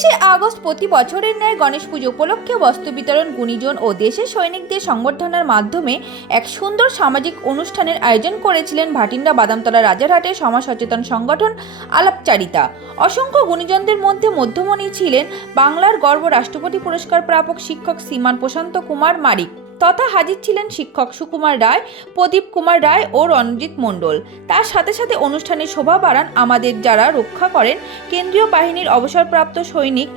একত্রিশে আগস্ট প্রতি বছরের ন্যায় গণেশ পুজো উপলক্ষে বস্ত্র বিতরণ, গুণীজন ও দেশের সৈনিকদের সংবর্ধনার মাধ্যমে এক সুন্দর সামাজিক অনুষ্ঠানের আয়োজন করেছিলেন ভাটিন্ডা বাদামতলা রাজারহাটের সমাজ সচেতন সংগঠন আলাপচারিতা। অসংখ্য গুণীজনদের মধ্যে মধ্যমণি ছিলেন বাংলার গর্ব রাষ্ট্রপতি পুরস্কার প্রাপক শিক্ষক সীমান প্রশান্ত কুমার মারিক। তথা হাজির ছিলেন শিক্ষক সুকুমার রায়, প্রদীপ কুমার রায় ও রণজিৎ মণ্ডল। তার সাথে সাথে অনুষ্ঠানে শোভা বাড়ান আমাদের যারা রক্ষা করেন। কেন্দ্রীয় বাহিনীর অবসরপ্রাপ্ত সৈনিক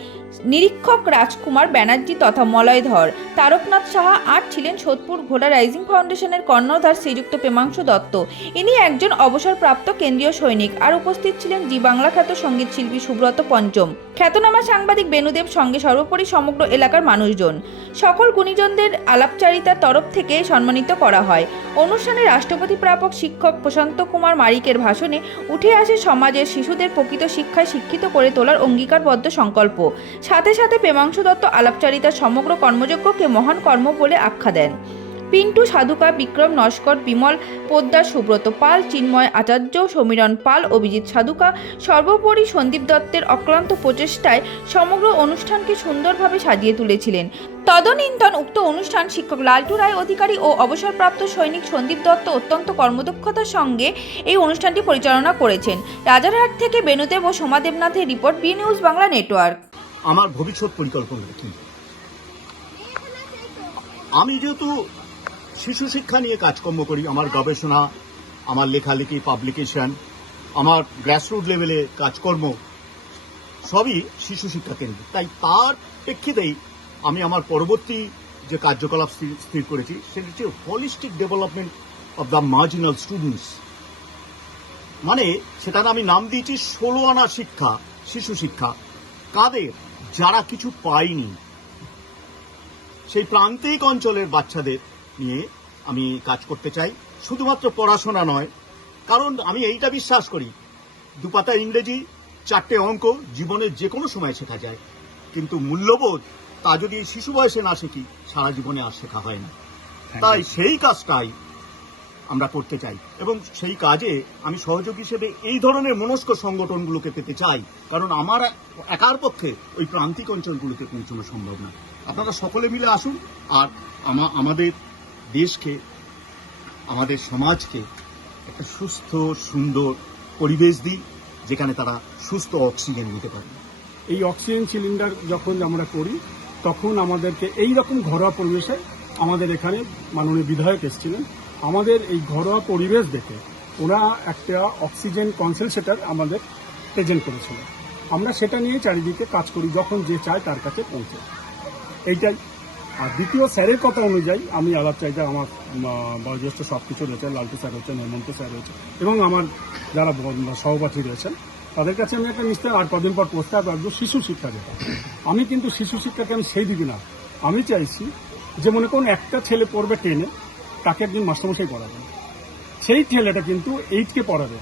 নিরীক্ষক রাজকুমার ব্যানার্জি তথা মলয়ধর। তারকনাথ সাহা আর ছিলেন সোদপুর ঘোড়া রাইজিং ফাউন্ডেশনের কর্ণধার শ্রীযুক্ত প্রেমাংশু দত্ত। ইনি একজন অবসরপ্রাপ্ত কেন্দ্রীয় সৈনিক আর উপস্থিত ছিলেন জি বাংলা খ্যাত সংগীত শিল্পী সুব্রত পঞ্চম। খ্যাতনামা সাংবাদিক বেনুদেব সঙ্গে সর্বোপরি সমগ্র এলাকার মানুষজন। সকল গুণীজনদের আলাপচারিতার তরফ থেকে সম্মানিত করা হয়। অনুষ্ঠানে রাষ্ট্রপতি প্রাপক শিক্ষক প্রশান্ত কুমার মারিকের ভাষণে উঠে আসে সমাজের শিশুদের প্রকৃত শিক্ষায় শিক্ষিত করে তোলার অঙ্গীকারবদ্ধ সংকল্প। সাথে সাথে প্রেমাংশু দত্ত আলাপচারিতার সমগ্র কর্মযজ্ঞকে মহান কর্ম বলে আখ্যা দেন। পিন্টু, সাধুকা, বিক্রম, নস্কর, বিমল পোদ্দার সুব্রত পাল, চিন্ময় আচার্য, সমীরণ পাল, অভিজিৎ সাধুকা সর্বোপরি সন্দীপ দত্তের অক্লান্ত প্রচেষ্টায় সমগ্র অনুষ্ঠানকে সুন্দরভাবে সাজিয়ে তুলেছিলেন। তদনীন্তন উক্ত অনুষ্ঠান শিক্ষক লালটু রায় অধিকারী ও অবসরপ্রাপ্ত সৈনিক সন্দীপ দত্ত অত্যন্ত কর্মদক্ষতার সঙ্গে এই অনুষ্ঠানটি পরিচালনা করেছেন। রাজারহাট থেকে বেনুদেব ও সোমাদেবনাথের report B news Bangla network. আমার ভবিষ্যৎ পরিকল্পনা কি? আমি যেহেতু শিশু শিক্ষা নিয়ে কাজকর্ম করি, আমার গবেষণা, আমার লেখালেখি পাবলিকেশন আমার গ্রাসরুট লেভেলে কাজকর্ম, সবই শিশু শিক্ষা কেন্দ্রিক। তাই তার প্রেক্ষিতেই আমি আমার পরবর্তী যে কার্যকলাপ স্থির- স্থির করেছি, সেটা হচ্ছে holistic development of the marginal students মানে সেটার আমি নাম দিয়েছি, ষোলো আনা শিক্ষা, শিশু শিক্ষা। কাদের? যারা কিছু পায়নি। সেই প্রান্তিক অঞ্চলের বাচ্চাদের নিয়ে আমি কাজ করতে চাই। শুধুমাত্র পড়াশোনা নয় কারণ আমি এইটা বিশ্বাস করি দুপাতা ইংরেজি চারটে অঙ্ক জীবনের যে কোনো সময় শেখা যায়। কিন্তু মূল্যবোধ তা যদি শিশু বয়সে না শিখি সারা জীবনে আর শেখা হয় না। তাই সেই কাজটাই আমরা করতে চাই। এবং সেই কাজে আমি সহযোগ হিসেবে এই ধরনের মনস্ক সংগঠনগুলোকে পেতে চাই। কারণ আমার একার পক্ষে ওই প্রান্তিক অঞ্চলগুলোতে পৌঁছানো সম্ভব না। আপনারা সকলে মিলে আসুন আর আমাদের দেশকে, আমাদের সমাজকে একটা সুস্থ, সুন্দর পরিবেশ দিই যেখানে তারা সুস্থ অক্সিজেন নিতে পারে। এই অক্সিজেন সিলিন্ডার যখন আমরা করি, তখন আমাদেরকে এই রকম ঘরোয়া পরিবেশে আমাদের এখানে মাননীয় বিধায়ক এসেছিলেন। আমাদের এই ঘরোয়া পরিবেশ দেখে ওরা একটা অক্সিজেন কনসেন্ট্রেটার আমাদের প্রেজেন্ট করেছিল। আমরা সেটা নিয়ে চারিদিকে কাজ করি যখন যে চায় তার কাছে পৌঁছে। এইটাই। আর দ্বিতীয় স্যারের কথা অনুযায়ী আমি আলাপ চাইতে আমার বয়োজ্যেষ্ঠ সব কিছু রয়েছে, লালটু স্যার রয়েছেন হেমন্ত স্যার রয়েছে এবং আমার যারা সহপাঠী রয়েছেন, তাদের কাছে আমি একটা নিশ্চয় আর কদিন পর প্রস্তাব রাখব, শিশু শিক্ষা যেটা। আমি কিন্তু শিশু শিক্ষাকে আমি সেই দিবি না। আমি চাইছি যে মনে করুন একটা ছেলে পড়বে টেনে তাকে একদিন মাস্টারমশাই পড়াবে। সেই ছেলেটা কিন্তু এইটকে পড়াবে।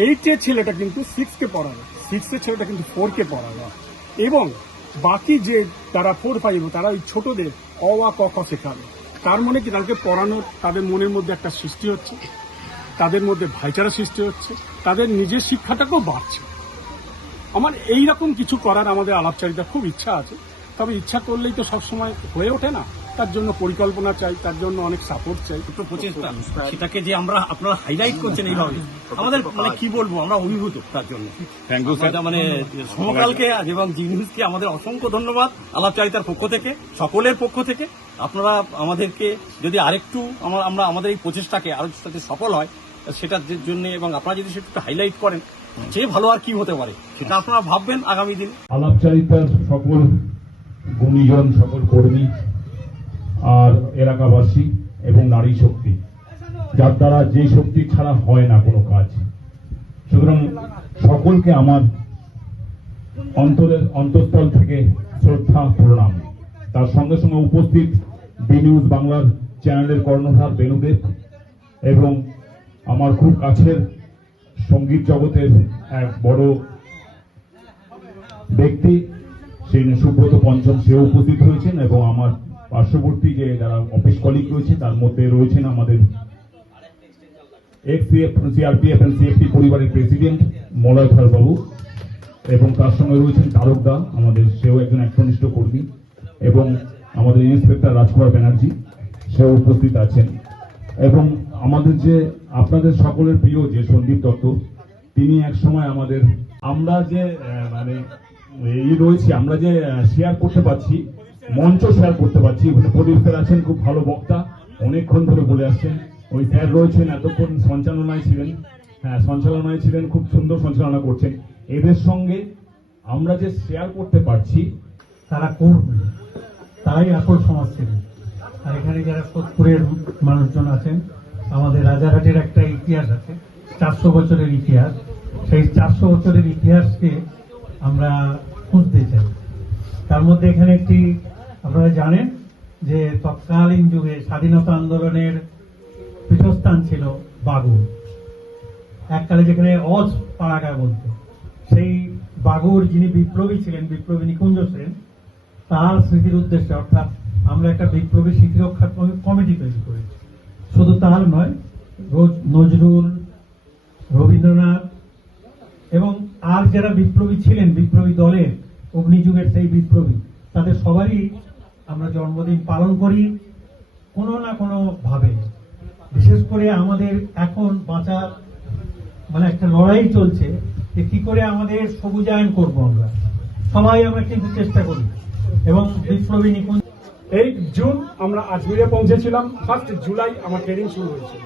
এইটের ছেলেটা কিন্তু সিক্সকে পড়াবে। সিক্সের ছেলেটা কিন্তু ফোরকে পড়াবে। এবং বাকি যে তারা ফোর ফাইভ তারা ওই ছোটদের অ, আ, ক, খ শেখাবে। তার মনে কি? তাদেরকে পড়ানোর তাদের মনের মধ্যে একটা সৃষ্টি হচ্ছে। তাদের মধ্যে ভাইচারা সৃষ্টি হচ্ছে। তাদের নিজের শিক্ষাটাকেও বাড়ছে। আমার এই রকম কিছু করার আমাদের আলাপচারিতা খুব ইচ্ছা আছে। তবে ইচ্ছা করলেই তো সবসময় হয়ে ওঠে না। তার জন্য পরিকল্পনা চাই তার জন্য অনেক সাপোর্ট চাই। প্রচেষ্টা। সেটাকে যে আমরা আপনারা হাইলাইট করছেন এইভাবে আমাদের মানে কি বলব আমরা অভিভূত তার জন্য। থ্যাংক ইউ স্যার মানে সমকালকে আজ এবং জি নিউজকে আমাদের অসংখ্য ধন্যবাদ আলাপচারিতার পক্ষ থেকে সকলের পক্ষ থেকে। আপনারা আমাদেরকে যদি আরেকটু আমরা আমাদের এই প্রচেষ্টাকে আরও যাতে সফল হয় সেটার জন্য এবং আপনারা যদি সেটা একটু হাইলাইট করেন যে ভালো আর কি হতে পারে সেটা আপনারা ভাববেন আগামী দিন। আলাপচারিতার সকল গুণীজন সকল কর্মী আর এলাকাবাসী এবং নারী শক্তি, যার দ্বারা যে শক্তি ছাড়া হয় না কোনো কাজ। সুতরাং সকলকে আমার অন্তরের অন্তঃস্থল থেকে শ্রদ্ধা, প্রণাম। তার সঙ্গে সঙ্গে উপস্থিত বি নিউজ বাংলার চ্যানেলের কর্ণধার বেনুদেব এবং আমার খুব কাছের সংগীত জগতের এক বড় ব্যক্তি, সেই সুব্রত পঞ্চম, সেও উপস্থিত হয়েছেন এবং আমার পার্শ্ববর্তী যে যারা অফিস কলিগ রয়েছে, তার মধ্যে রয়েছেন আমাদের সিআরপিএফ এন্ড সিএফটি পরিবারের প্রেসিডেন্ট মলয় বাবু এবং তার সঙ্গে রয়েছেন তারক দা, আমাদের সেও একজন একনিষ্ঠ কর্মী, এবং আমাদের ইন্সপেক্টর রাজকুমার ব্যানার্জি, সেও উপস্থিত আছেন। এবং আমাদের যে আপনাদের সকলের প্রিয় যে সন্দীপ দত্ত, তিনি এক সময় আমাদের আমরা যে মানে এই রয়েছি, আমরা যে শেয়ার করতে পারছি মঞ্চ শেয়ার করতে পারছি। ওখানে প্রদীপ স্যার আছেন, খুব ভালো বক্তা। অনেকক্ষণ ধরে বলে আসছেন। ওই স্যার রয়েছেন এতক্ষণ সঞ্চালনায় ছিলেন। হ্যাঁ সঞ্চালনায় ছিলেন, খুব সুন্দর সঞ্চালনা করছেন। এদের সঙ্গে আমরা যে শেয়ার করতে পারছি, তারা করবে তারাই আসল সমাজসেবী। আর এখানে যারা সোদপুরের মানুষজন আছেন, আমাদের রাজারহাটের একটা ইতিহাস আছে, চারশো বছরের ইতিহাস। সেই চারশো বছরের ইতিহাসকে আমরা খুঁজতে চাই। তার মধ্যে এখানে একটি আপনারা জানেন যে তৎকালীন যুগে স্বাধীনতা আন্দোলনের পীঠস্থান ছিল বাগুন এককালে যেখানে অজ পাড়াগা বলতো। সেই বাগুর যিনি বিপ্লবী ছিলেন, বিপ্লবী নিকুঞ্জ সেন, তার স্মৃতির উদ্দেশ্যে, অর্থাৎ আমরা একটা বিপ্লবী স্মৃতি রক্ষা কমিটি তৈরি করেছি। শুধু তার নয়, রোজ নজরুল, রবীন্দ্রনাথ এবং আর যারা বিপ্লবী ছিলেন, বিপ্লবী দলের অগ্নিযুগের সেই বিপ্লবী, তাদের সবারই আমরা জন্মদিন পালন করি কোনো না কোনো ভাবে। বিশেষ করে আমাদের এখন বাঁচার মানে একটা লড়াই চলছে যে কি করে আমাদের সবুজায়ন করব আমরা। সবাই আমরা কিন্তু চেষ্টা করি। এবং বিপ্লবী নিকুঞ্জ এইট জুন আমরা আজমিরে পৌঁছেছিলাম। ফার্স্ট জুলাই আমার ট্রেনিং শুরু হয়েছিল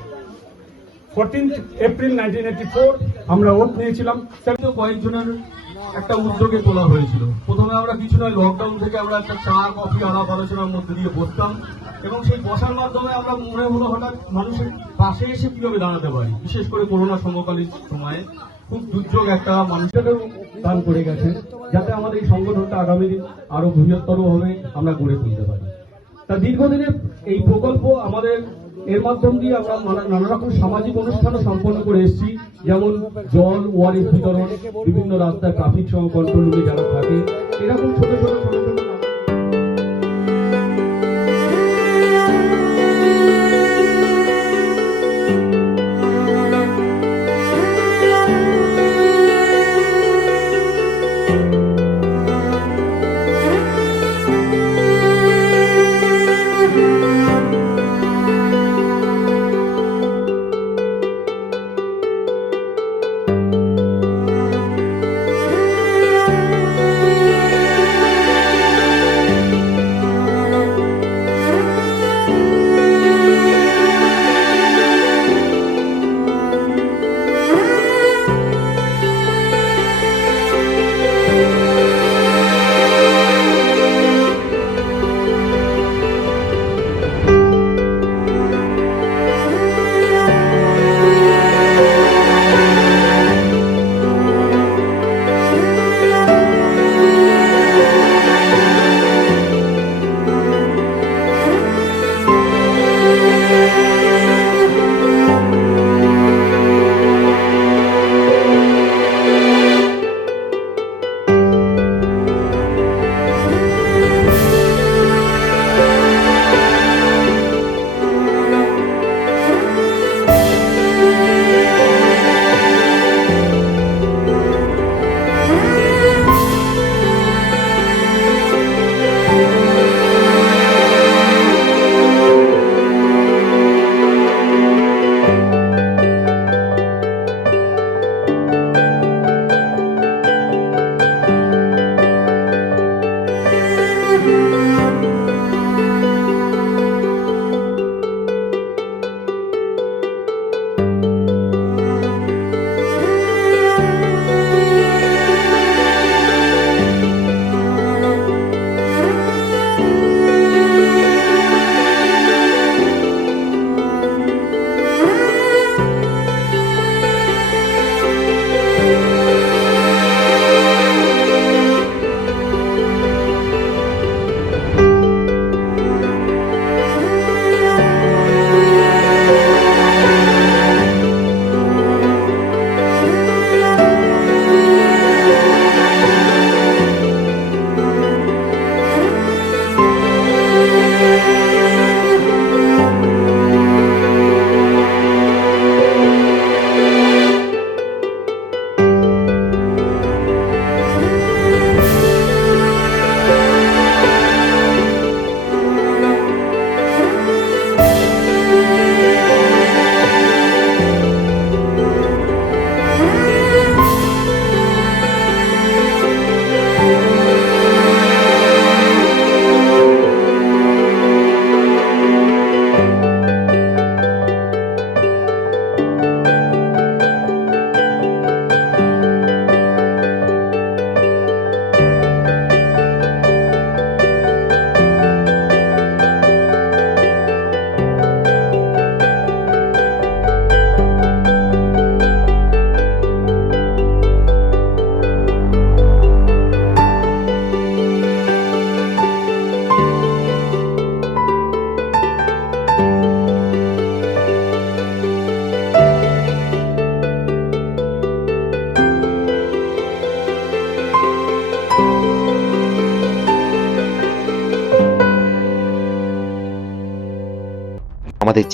fourteen April nineteen eighty four আমরা ওট নিয়েছিলাম। তো কয়েকজনের একটা উদ্যোগে তোলা হয়েছিল। প্রথমে আমরা কিছু নয় লকডাউন থেকে আমরা একটা চা, কফি, আলাপ আলোচনার মধ্যে দিয়ে বসতাম এবং সেই বসার মাধ্যমে আমরা মনে হলো হঠাৎ মানুষের পাশে এসে কীভাবে দাঁড়াতে পারি। বিশেষ করে করোনা সমকালীন সময়ে খুব দুর্যোগ একটা মানুষের দান করে গেছে, যাতে আমাদের এই সংগঠনটা আগামী দিন আরও বৃহত্তর ভাবে আমরা গড়ে তুলতে পারি। তা দীর্ঘদিনের এই প্রকল্প আমাদের এর মাধ্যম দিয়ে আমরা নানা- রকম সামাজিক অনুষ্ঠানও সম্পন্ন করে এসেছি। যেমন জল ওয়ারিস বিতরণ, বিভিন্ন রাস্তায় ট্রাফিক সহ কন্ট্রোল রুমে যারা থাকে। এরকম ছোট ছোট ছোট ছোট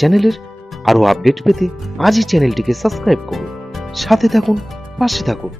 চ্যানেলের আরও আপডেট পেতে আজই চ্যানেলটিকে সাবস্ক্রাইব করুন। সাথে থাকুন পাশে থাকুন।